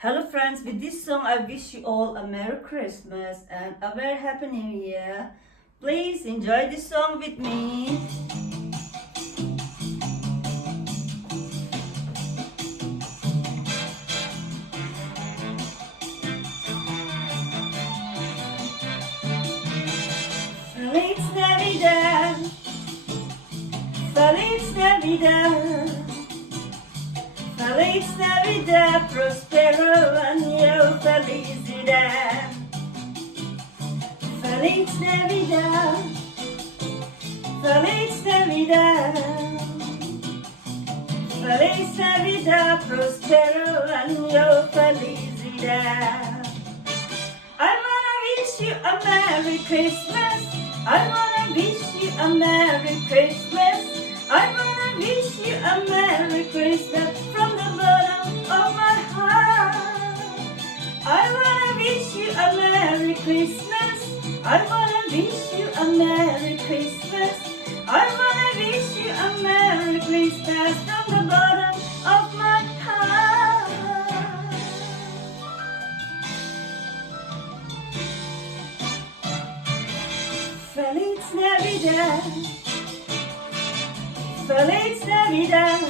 Hello friends, with this song I wish you all a Merry Christmas and a very Happy New Year. Please enjoy this song with me. Feliz Navidad, Feliz Navidad, Feliz Navidad, prospero año, felicidad. Feliz Navidad, Feliz Navidad, Feliz Navidad, prospero año, felicidad. I wanna wish you a Merry Christmas. I wanna wish you a Merry Christmas. I wanna wish you a Merry Christmas from the bottom of my heart. I wanna wish you a Merry Christmas. I wanna wish you a Merry Christmas. I wanna wish you a Merry Christmas from the bottom of my heart. Feliz Navidad, Feliz Navidad,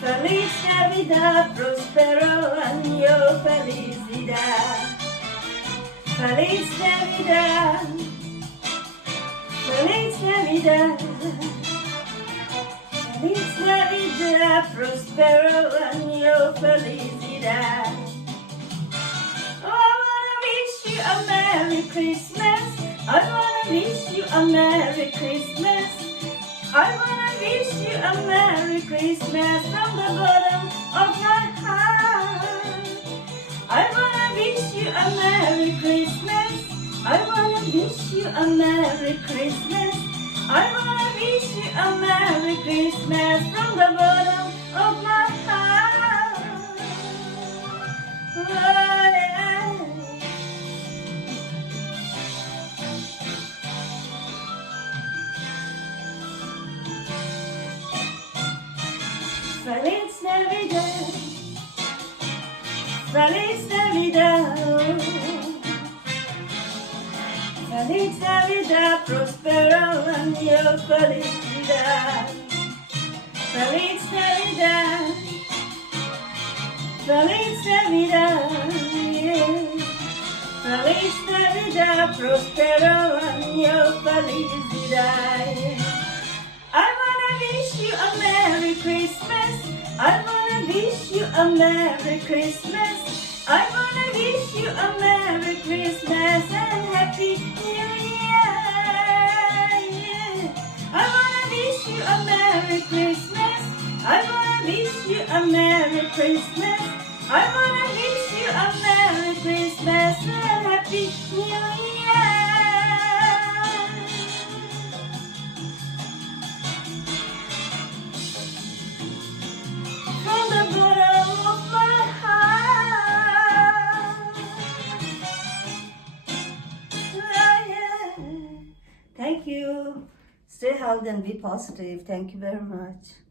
Feliz Navidad, prospero año, felicidad. Feliz Navidad, Feliz Navidad, Feliz Navidad, prospero año, felicidad. Oh, I wanna wish you a Merry Christmas. I wanna wish you a Merry Christmas. I wanna wish you a Merry Christmas from the bottom of my heart. I wanna wish you a Merry Christmas. I wanna wish you a Merry Christmas. I wanna wish you a Merry Christmas from the bottom of my heart. Oh, yeah. Feliz Navidad, Feliz Navidad, Feliz Navidad, prospero año, felicidad. Feliz Navidad, Feliz Navidad, yeah. Feliz Navidad, prospero año, felicidad. Yeah. I wanna wish you a Merry Christmas. I wanna wish you a Merry Christmas. I wanna wish you a Merry Christmas and Happy New Year. Yeah. I wanna wish you a Merry Christmas. I wanna wish you a Merry Christmas. I wanna wish you a Merry Christmas and Happy New Year. From the bottom of my heart. Yeah. Thank you. Stay healthy and be positive. Thank you very much.